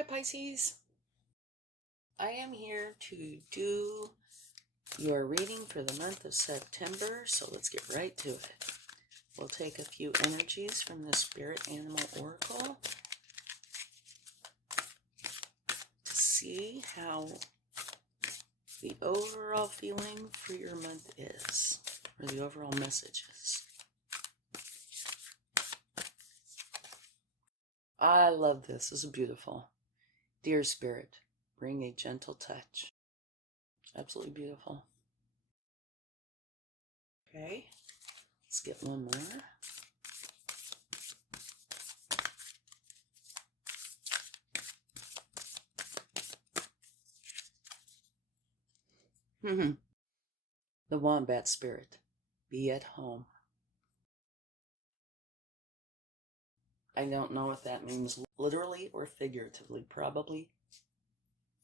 Hi Pisces, I am here to do your reading for the month of September, so let's get right to it. We'll take a few energies from the Spirit Animal Oracle to see how the overall feeling for your month is, or the overall messages. I love this. This is beautiful. Dear Spirit, bring a gentle touch. Absolutely beautiful. Okay, let's get one more. The Wombat Spirit, be at home. I don't know if that means literally or figuratively, probably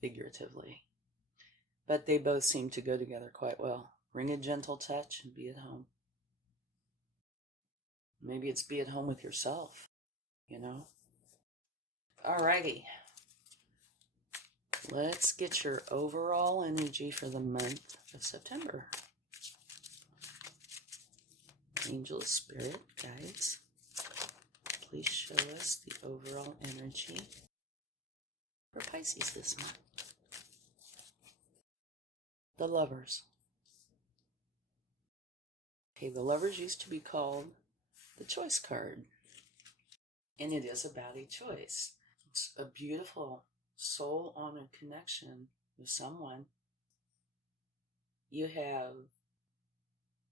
figuratively. But they both seem to go together quite well. Bring a gentle touch and be at home. Maybe it's be at home with yourself, you know? Alrighty. Let's get your overall energy for the month of September. Angels, Spirit, Guides, please show us the overall energy for Pisces this month. The Lovers. Okay, the Lovers used to be called the Choice card, and it is about a choice. It's a beautiful soul-honored connection with someone. You have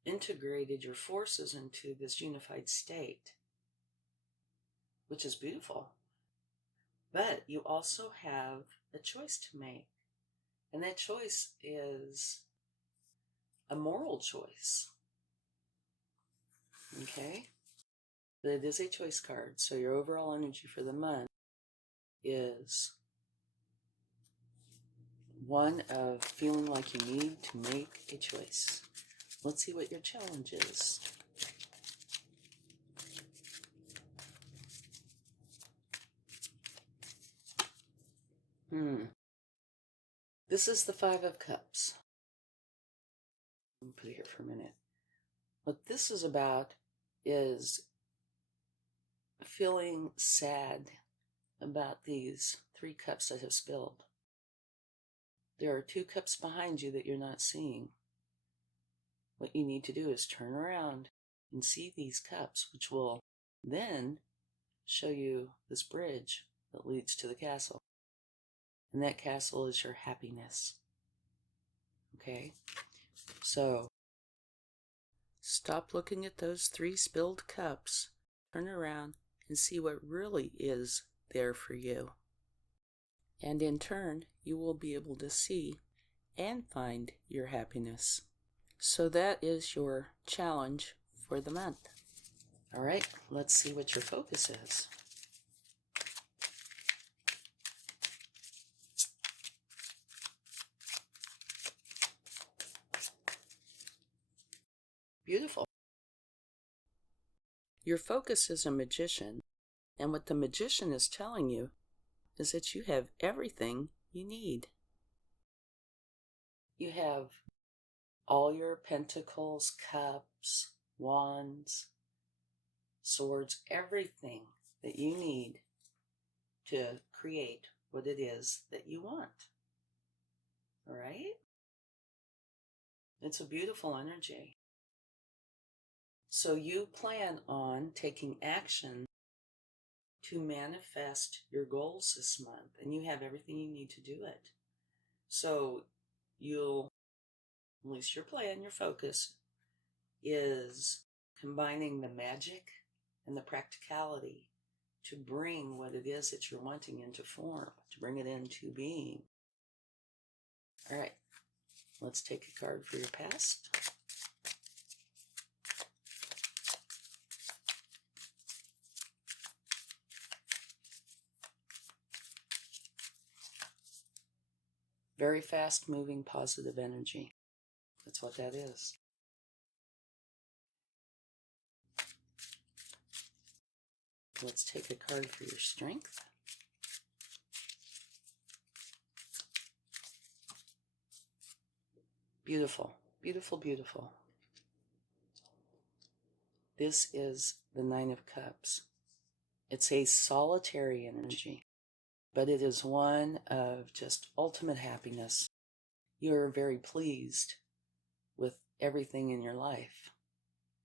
integrated your forces into this unified state, which is beautiful. But you also have a choice to make, and that choice is a moral choice. Okay? But it is a choice card, so your overall energy for the month is one of feeling like you need to make a choice. Let's see what your challenge is. This is the Five of Cups. Let me put it here for a minute. What this is about is feeling sad about these 3 cups that have spilled. There are 2 cups behind you that you're not seeing. What you need to do is turn around and see these cups, which will then show you this bridge that leads to the castle. And that castle is your happiness. Okay? So, stop looking at those 3 spilled cups. Turn around and see what really is there for you. And in turn, you will be able to see and find your happiness. So that is your challenge for the month. All right, let's see what your focus is. Beautiful. Your focus is a magician, and what the magician is telling you is that you have everything you need. You have all your pentacles, cups, wands, swords, everything that you need to create what it is that you want. All right? It's a beautiful energy. So you plan on taking action to manifest your goals this month, and you have everything you need to do it. So you'll, at least your plan, your focus, is combining the magic and the practicality to bring what it is that you're wanting into form, to bring it into being. All right, let's take a card for your past. Very fast moving positive energy. That's what that is. Let's take a card for your strength. Beautiful, beautiful, beautiful. This is the Nine of Cups. It's a solitary energy, but it is one of just ultimate happiness. You're very pleased with everything in your life,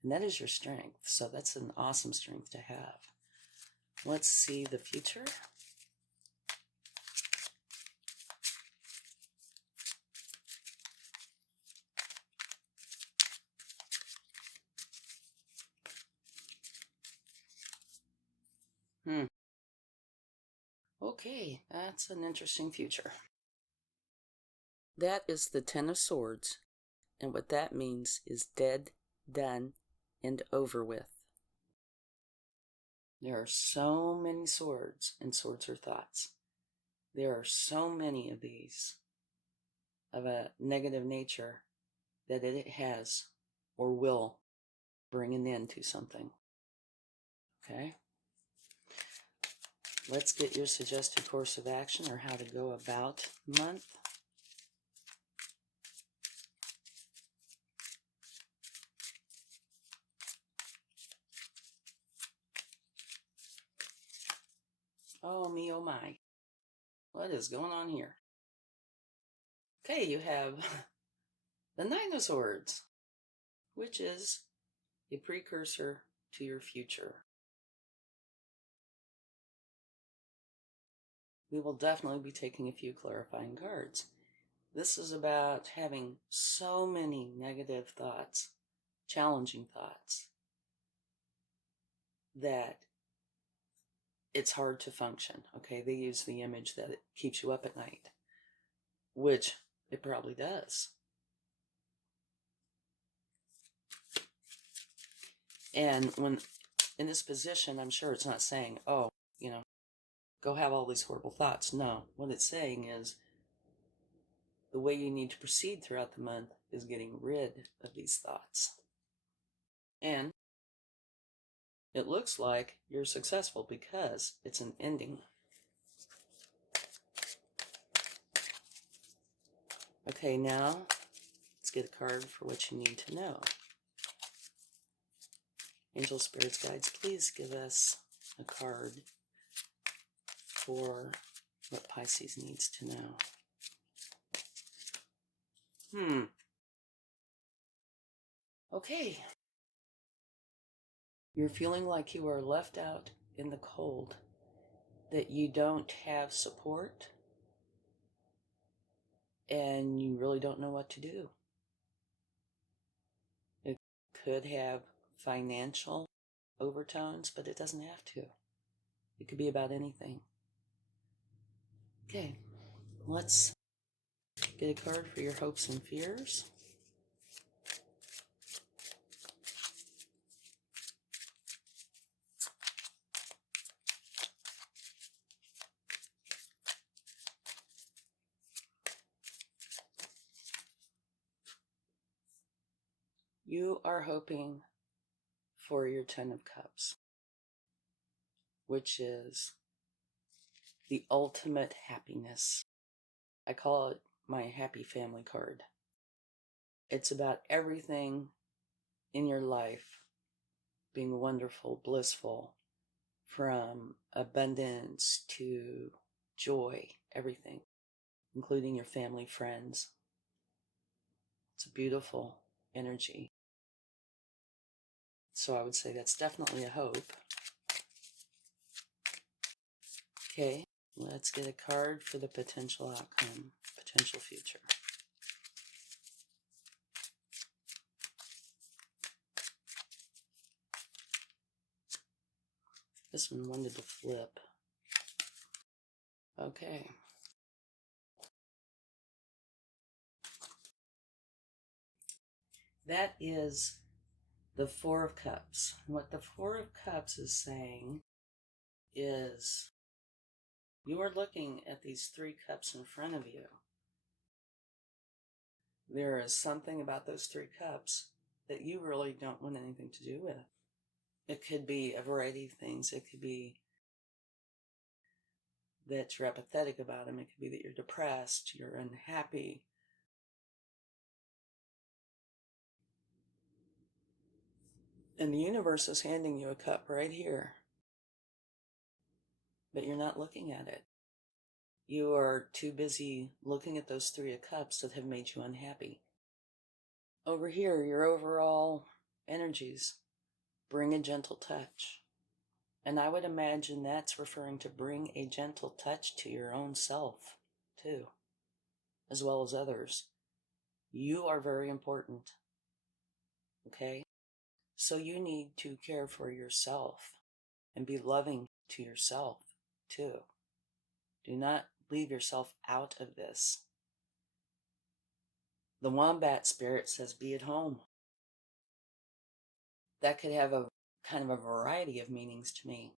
and that is your strength. So that's an awesome strength to have. Let's see the future. Okay, that's an interesting future. That is the Ten of Swords, and what that means is dead, done, and over with. There are so many swords, and swords are thoughts. There are so many of these of a negative nature that it has or will bring an end to something. Okay? Let's get your suggested course of action or how to go about the month. Oh, me, oh my. What is going on here? Okay, you have the Nine of Swords, which is a precursor to your future. We will definitely be taking a few clarifying cards. This is about having so many negative thoughts, challenging thoughts, that it's hard to function. Okay, they use the image that it keeps you up at night, which it probably does. And when in this position, I'm sure it's not saying, oh, go have all these horrible thoughts. No, what it's saying is the way you need to proceed throughout the month is getting rid of these thoughts. And it looks like you're successful because it's an ending. Okay, now let's get a card for what you need to know. Angel, spirits, guides, please give us a card for what Pisces needs to know. Okay. You're feeling like you are left out in the cold, that you don't have support, and you really don't know what to do. It could have financial overtones, but it doesn't have to. It could be about anything. Okay, let's get a card for your hopes and fears. You are hoping for your Ten of Cups, which is the ultimate happiness. I call it my happy family card. It's about everything in your life being wonderful, blissful, from abundance to joy, everything, including your family, friends. It's a beautiful energy. So I would say that's definitely a hope. Okay, let's get a card for the potential outcome, potential future. This one wanted to flip. Okay. That is the Four of Cups. What the Four of Cups is saying is you are looking at these three cups in front of you. There is something about those three cups that you really don't want anything to do with. It could be a variety of things. It could be that you're apathetic about them. It could be that you're depressed, you're unhappy. And the universe is handing you a cup right here, but you're not looking at it. You are too busy looking at those three of cups that have made you unhappy. Over here, your overall energies bring a gentle touch. And I would imagine that's referring to bring a gentle touch to your own self, too, as well as others. You are very important, okay? So you need to care for yourself and be loving to yourself, too. Do not leave yourself out of this. The wombat spirit says, be at home. That could have a kind of a variety of meanings to me.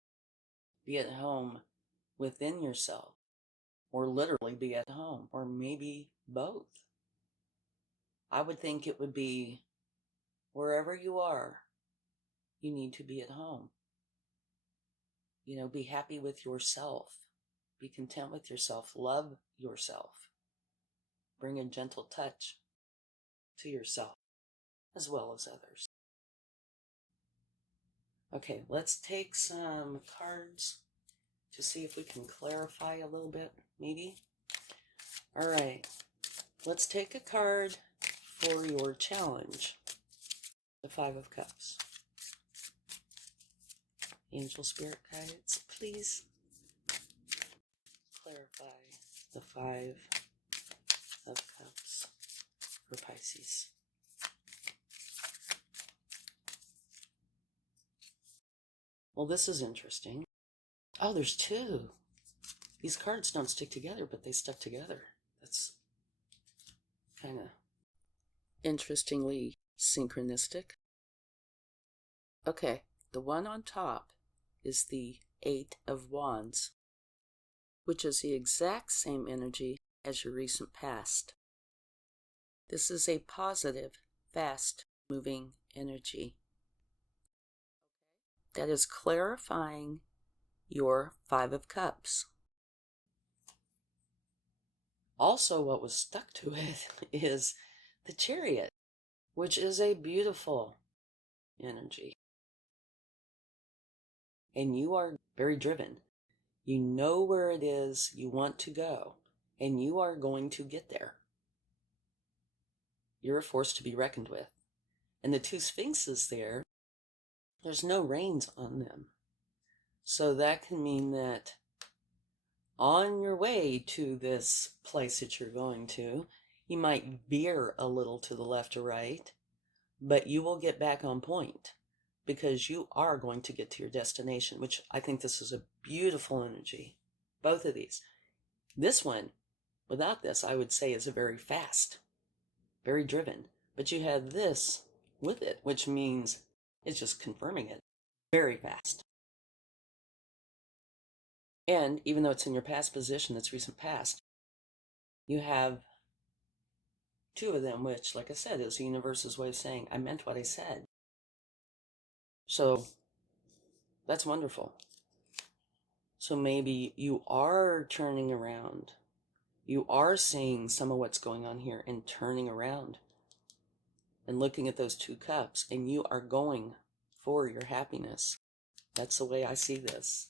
Be at home within yourself, or literally be at home, or maybe both. I would think it would be wherever you are, you need to be at home. You know, be happy with yourself. Be content with yourself. Love yourself. Bring a gentle touch to yourself as well as others. Okay, let's take some cards to see if we can clarify a little bit, maybe. All right, let's take a card for your challenge. The Five of Cups. Angel Spirit Guides, please clarify the Five of Cups for Pisces. Well, this is interesting. Oh, there's two. These cards don't stick together, but they stuck together. That's kind of interestingly synchronistic. Okay, the one on top is the Eight of Wands, which is the exact same energy as your recent past. This is a positive, fast-moving energy that is clarifying your Five of Cups. Also, what was stuck to it is the Chariot, which is a beautiful energy. And you are very driven. You know where it is you want to go, and you are going to get there. You're a force to be reckoned with. And the two Sphinxes there, there's no reins on them. So that can mean that on your way to this place that you're going to, you might veer a little to the left or right, but you will get back on point because you are going to get to your destination, which I think this is a beautiful energy. Both of these. This one, without this, I would say is a very fast, very driven. But you have this with it, which means it's just confirming it. Very fast. And even though it's in your past position, that's recent past, you have two of them, which, like I said, is the universe's way of saying, I meant what I said. So that's wonderful. So maybe you are turning around. You are seeing some of what's going on here and turning around and looking at those two cups, and you are going for your happiness. That's the way I see this.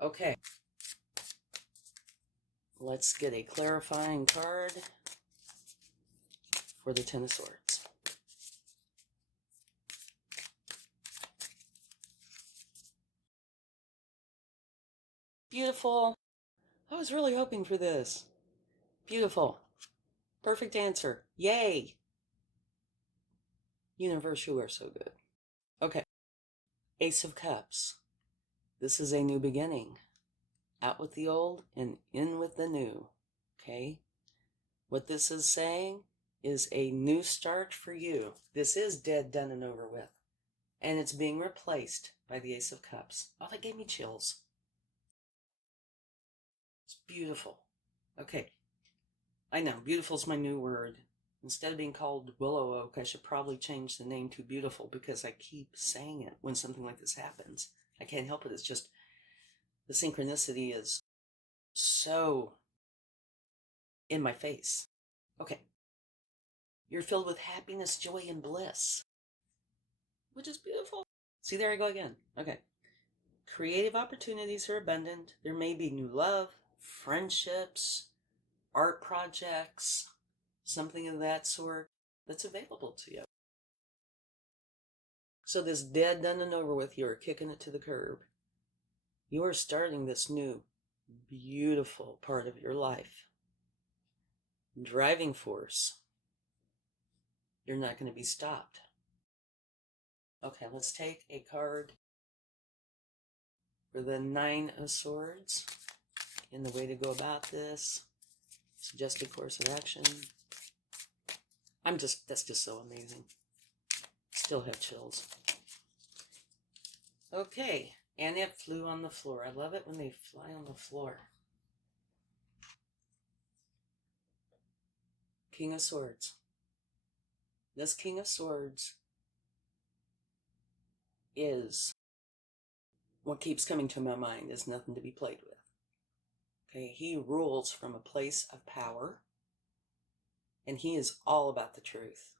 Okay. Let's get a clarifying card for the Ten of Swords. Beautiful. I was really hoping for this. Beautiful. Perfect answer. Yay. Universe, you are so good. Okay. Ace of Cups. This is a new beginning. Out with the old and in with the new. Okay? What this is saying is a new start for you. This is dead, done, and over with. And it's being replaced by the Ace of Cups. Oh, that gave me chills. It's beautiful. Okay. I know, beautiful is my new word. Instead of being called WillowOAK, I should probably change the name to Beautiful because I keep saying it when something like this happens. I can't help it. It's just the synchronicity is so in my face. Okay. You're filled with happiness, joy, and bliss. which is beautiful. See, there I go again. Okay. Creative opportunities are abundant. There may be new love, friendships, art projects, something of that sort that's available to you. So this dead, done, and over with, you're kicking it to the curb. You are starting this new, beautiful part of your life. Driving force. You're not going to be stopped. Okay, let's take a card for the Nine of Swords and the way to go about this. Suggested course of action. That's just so amazing. Still have chills. Okay, and it flew on the floor. I love it when they fly on the floor. King of Swords. This King of Swords is what keeps coming to my mind is nothing to be played with. Okay, he rules from a place of power, and he is all about the truth.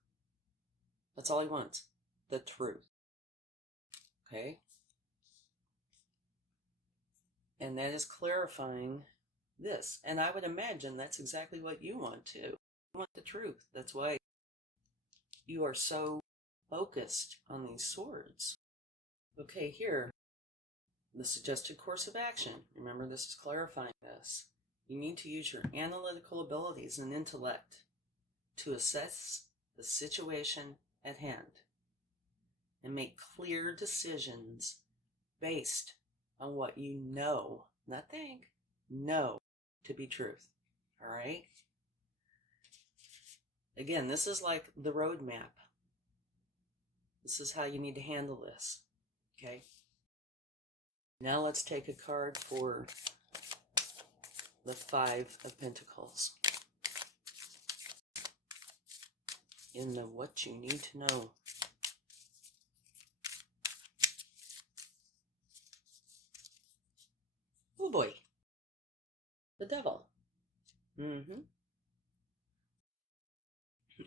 That's all he wants, the truth. Okay? And that is clarifying this. And I would imagine that's exactly what you want too. You want the truth. That's why you are so focused on these swords. Okay, here, the suggested course of action. Remember, this is clarifying this. You need to use your analytical abilities and intellect to assess the situation at hand and make clear decisions based on what you know, not think, know to be truth. All right? Again, this is like the roadmap. This is how you need to handle this. Okay? Now let's take a card for the Five of Pentacles. In the what you need to know. Oh boy. The Devil.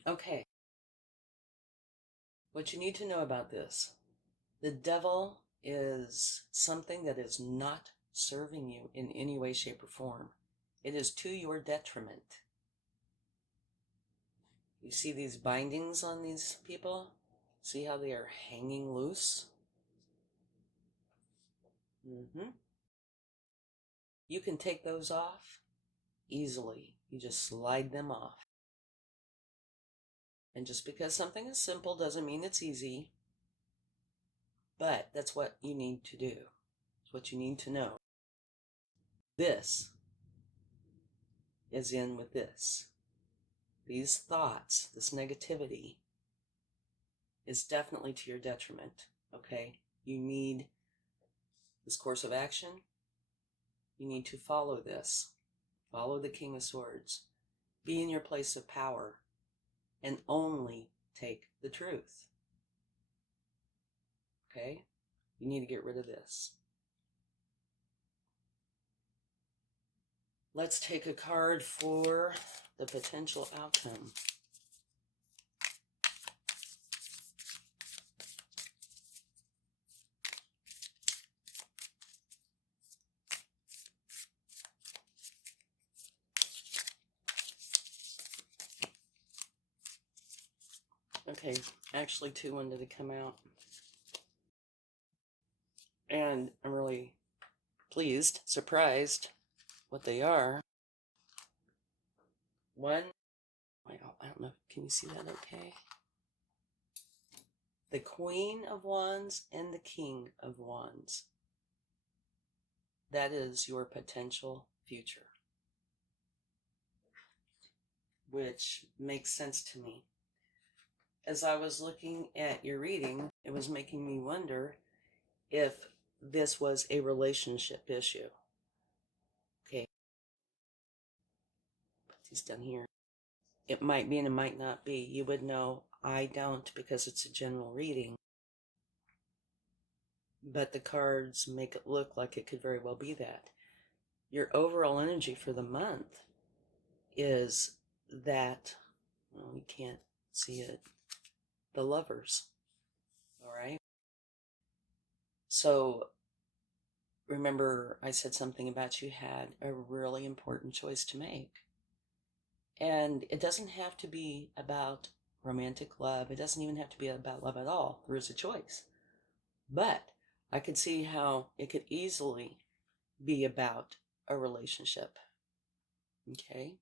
Okay. What you need to know about this. The Devil is something that is not serving you in any way, shape, or form. It is to your detriment. You see these bindings on these people? See how they are hanging loose? You can take those off easily. You just slide them off. And just because something is simple doesn't mean it's easy. But that's what you need to do. It's what you need to know. This is in with this. These thoughts, this negativity, is definitely to your detriment. Okay? You need this course of action. You need to follow this. Follow the King of Swords. Be in your place of power. And only take the truth. Okay? You need to get rid of this. Let's take a card for the potential outcome. Okay, actually two wanted to come out. And I'm really pleased, surprised what they are. One, I don't know, can you see that okay? The Queen of Wands and the King of Wands. That is your potential future. Which makes sense to me. As I was looking at your reading, it was making me wonder if this was a relationship issue. Okay. Put these down here. It might be and it might not be. You would know. I don't because it's a general reading. But the cards make it look like it could very well be that. Your overall energy for the month is that, well, we can't see it, the Lovers. All right. So remember, I said something about you had a really important choice to make. And it doesn't have to be about romantic love. It doesn't even have to be about love at all. There is a choice. But I could see how it could easily be about a relationship. Okay?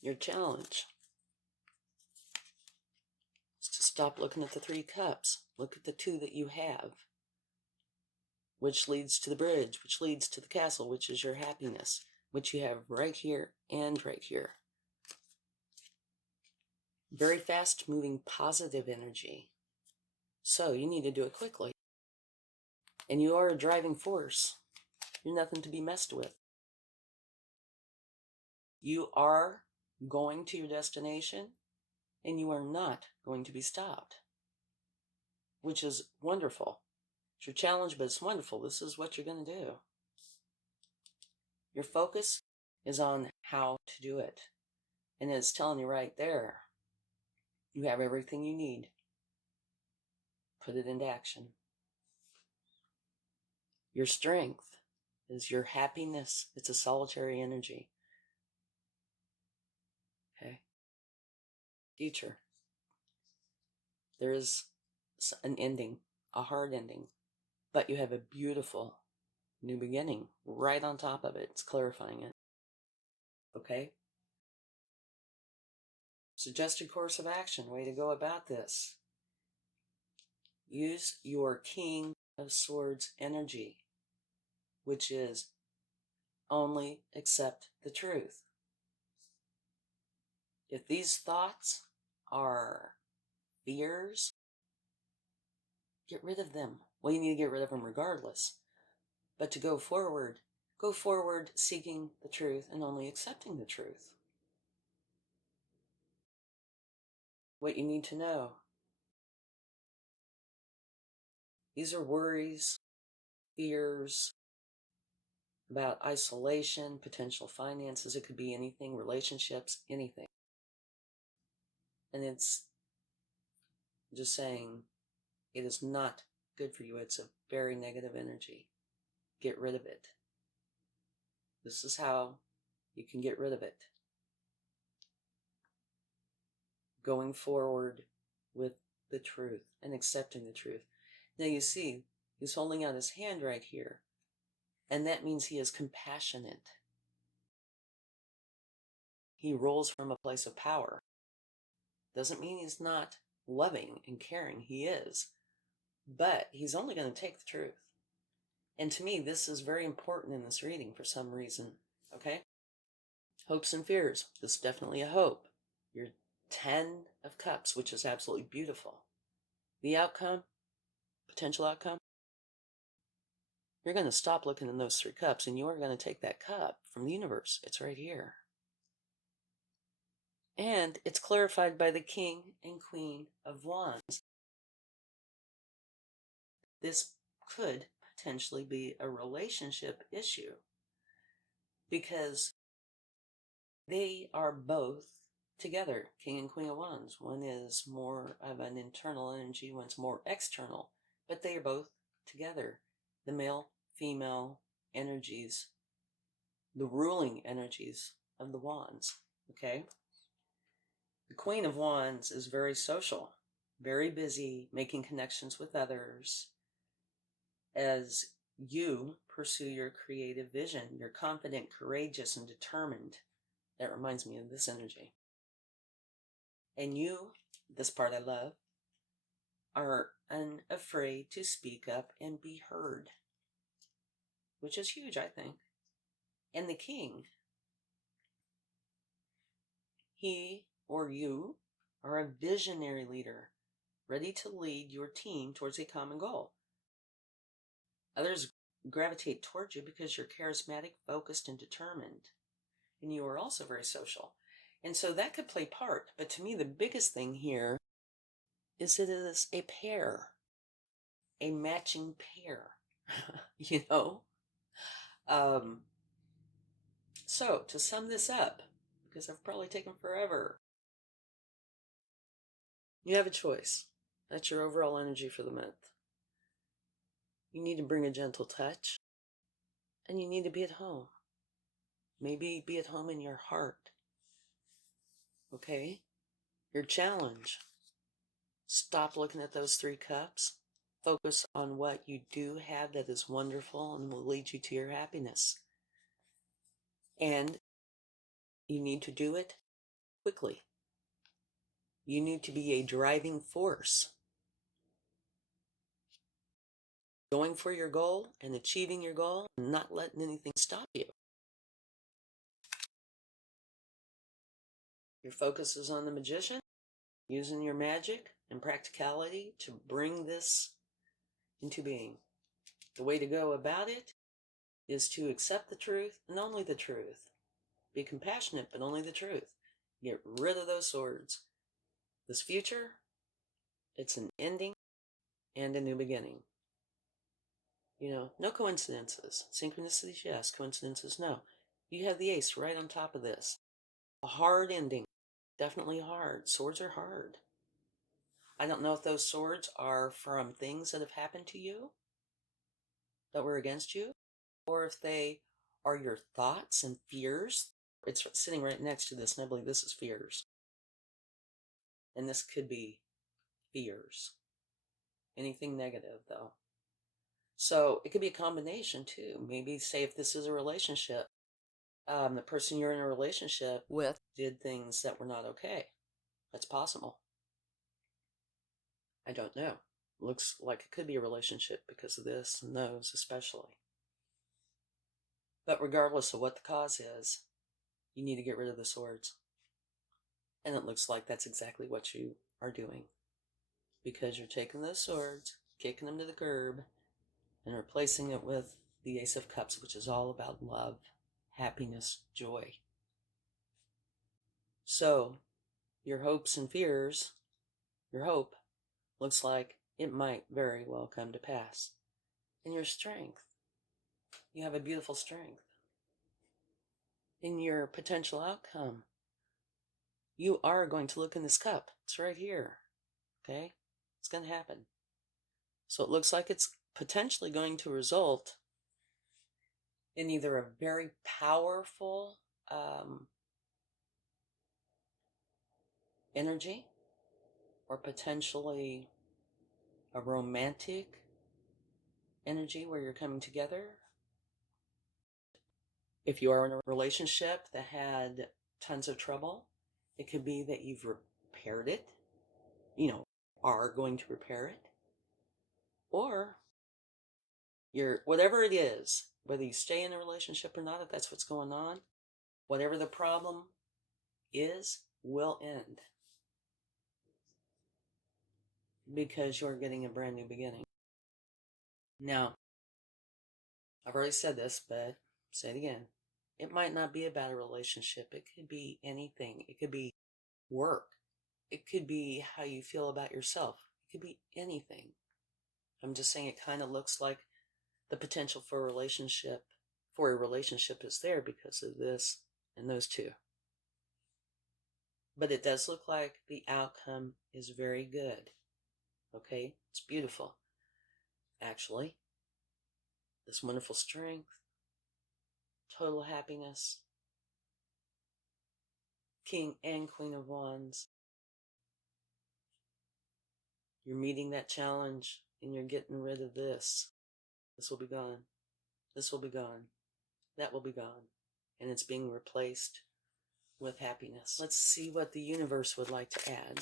Your challenge is to stop looking at the 3 cups. Look at the 2 that you have, which leads to the bridge, which leads to the castle, which is your happiness, which you have right here and right here. Very fast moving positive energy. So you need to do it quickly. And you are a driving force. You're nothing to be messed with. You are going to your destination, and you are not going to be stopped, which is wonderful. It's your challenge, but it's wonderful. This is what you're going to do. Your focus is on how to do it. And it's telling you right there, you have everything you need. Put it into action. Your strength is your happiness. It's a solitary energy. Okay. Future. There is an ending, a hard ending, but you have a beautiful new beginning right on top of it. It's clarifying it. Okay? Suggested course of action, way to go about this. Use your King of Swords energy, which is only accept the truth. If these thoughts are fears, get rid of them. Well, you need to get rid of them regardless. But to go forward seeking the truth and only accepting the truth. What you need to know. These are worries, fears about isolation, potential finances. It could be anything, relationships, anything. And it's just saying it is not good for you. It's a very negative energy. Get rid of it. This is how you can get rid of it. Going forward with the truth and accepting the truth. Now you see, he's holding out his hand right here. And that means he is compassionate. He rolls from a place of power. Doesn't mean he's not loving and caring. He is. But he's only going to take the truth. And to me, this is very important in this reading for some reason. Okay? Hopes and fears. This is definitely a hope. Your 10 of Cups, which is absolutely beautiful. The outcome, potential outcome, you're going to stop looking in those 3 cups and you are going to take that cup from the universe. It's right here. And it's clarified by the King and Queen of Wands. This could potentially be a relationship issue because they are both together, King and Queen of Wands. One is more of an internal energy, one's more external, but they are both together. The male, female energies, the ruling energies of the Wands, okay? The Queen of Wands is very social, very busy, making connections with others. As you pursue your creative vision, you're confident, courageous, and determined. That reminds me of this energy. And you, this part I love, are unafraid to speak up and be heard, which is huge, I think. And the King, he or you are a visionary leader, ready to lead your team towards a common goal. Others gravitate towards you because you're charismatic, focused, and determined. And you are also very social. And so that could play part. But to me, the biggest thing here is it is a pair, a matching pair, you know? So to sum this up, because I've probably taken forever, You have a choice. That's your overall energy for the month. You need to bring a gentle touch, and you need to be at home. Maybe be at home in your heart. Okay? Your challenge. Stop looking at those 3 cups. Focus on what you do have that is wonderful and will lead you to your happiness. And you need to do it quickly. You need to be a driving force. Going for your goal and achieving your goal and not letting anything stop you. Your focus is on the magician, using your magic and practicality to bring this into being. The way to go about it is to accept the truth and only the truth. Be compassionate, but only the truth. Get rid of those swords. This future, it's an ending and a new beginning. No coincidences. Synchronicities, yes. Coincidences, no. You have the ace right on top of this. A hard ending. Definitely hard. Swords are hard. I don't know if those swords are from things that have happened to you that were against you, or if they are your thoughts and fears. It's sitting right next to this, and I believe this is fears. And this could be fears. Anything negative, though. So it could be a combination, too. Maybe, say, if this is a relationship, the person you're in a relationship with did things that were not okay. That's possible. I don't know. Looks like it could be a relationship because of this and those especially. But regardless of what the cause is, you need to get rid of the swords. And it looks like that's exactly what you are doing. Because you're taking those swords, kicking them to the curb, and replacing it with the Ace of Cups, which is all about love, happiness, joy. So, your hopes and fears, your hope, looks like it might very well come to pass. And your strength, you have a beautiful strength. In your potential outcome, you are going to look in this cup. It's right here. Okay? It's going to happen. So it looks like it's potentially going to result in either a very powerful energy or potentially a romantic energy where you're coming together. If you are in a relationship that had tons of trouble, it could be that you've repaired it, are going to repair it. Or whatever it is, whether you stay in a relationship or not, if that's what's going on, whatever the problem is, will end. Because you're getting a brand new beginning. Now, I've already said this, but say it again. It might not be about a relationship. It could be anything. It could be work. It could be how you feel about yourself. It could be anything. I'm just saying it kind of looks like the potential for a relationship is there because of this and those two. But it does look like the outcome is very good. Okay? It's beautiful. Actually, this wonderful strength, total happiness, King and Queen of Wands. You're meeting that challenge and you're getting rid of this. This will be gone. This will be gone. That will be gone. And it's being replaced with happiness. Let's see what the universe would like to add.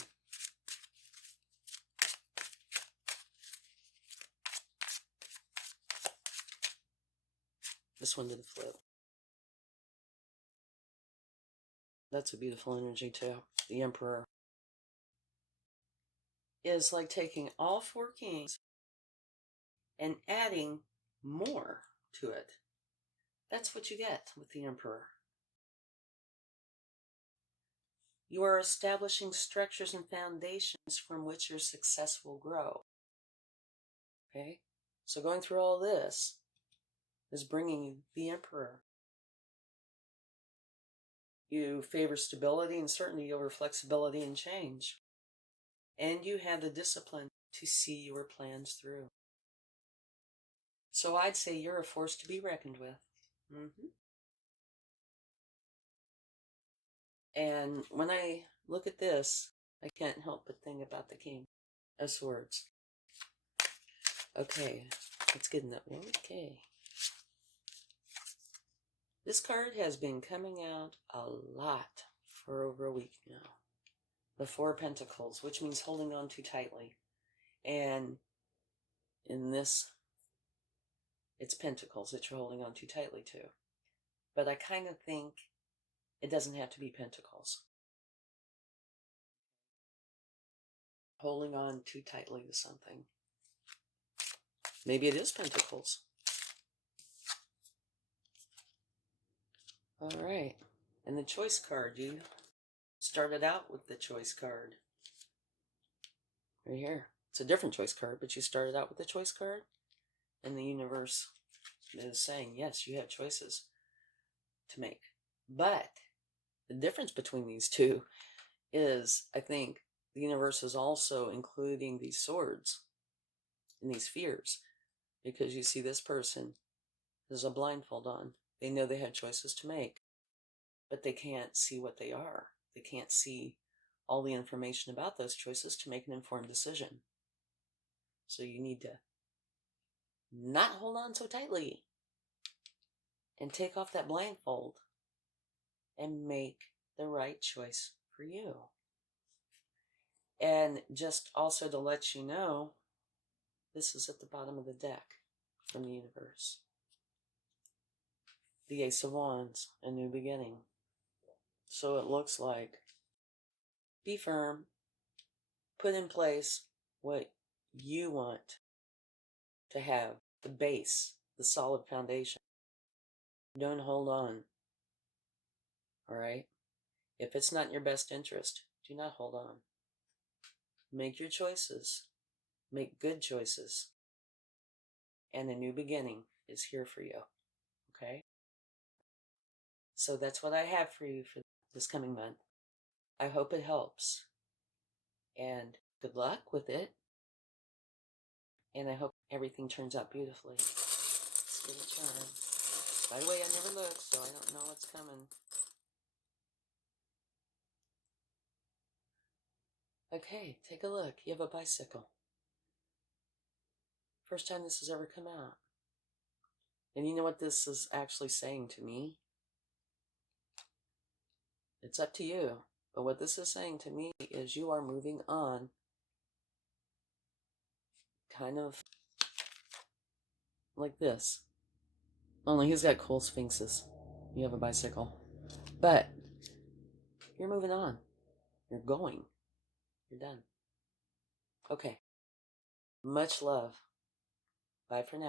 This one did a flip. That's a beautiful energy too. The Emperor is like taking all 4 kings and adding more to it. That's what you get with the Emperor. You are establishing structures and foundations from which your success will grow. Okay? So going through all this is bringing you the Emperor. You favor stability and certainty over flexibility and change. and you have the discipline to see your plans through. So I'd say you're a force to be reckoned with. And when I look at this, I can't help but think about the King of Swords. Okay, let's get in that. Okay. This card has been coming out a lot for over a week now. The Four of Pentacles, which means holding on too tightly. And in this, it's Pentacles that you're holding on too tightly to. But I kind of think it doesn't have to be Pentacles. Holding on too tightly to something. Maybe it is Pentacles. All right. And the Choice card, you started out with the Choice card. Right here. It's a different Choice card, but you started out with the Choice card. And the universe is saying, yes, you have choices to make. But the difference between these two is, I think, the universe is also including these swords and these fears. Because you see this person has a blindfold on. They know they have choices to make, but they can't see what they are. They can't see all the information about those choices to make an informed decision. So you need to not hold on so tightly and take off that blindfold and make the right choice for you. And just also to let you know, this is at the bottom of the deck from the universe. The Ace of Wands, a new beginning. So it looks like, be firm, put in place what you want to have, the base, the solid foundation. Don't hold on. All right? If it's not in your best interest, do not hold on. Make your choices. Make good choices. And a new beginning is here for you. Okay? So that's what I have for you for this coming month. I hope it helps. And good luck with it. And I hope everything turns out beautifully. Let's give it a try. By the way, I never look, so I don't know what's coming. Okay, take a look. You have a bicycle. First time this has ever come out. And you know what this is actually saying to me? It's up to you. But what this is saying to me is you are moving on. Kind of like this. Only he's got cool sphinxes. You have a bicycle. But you're moving on. You're going. You're done. Okay. Much love. Bye for now.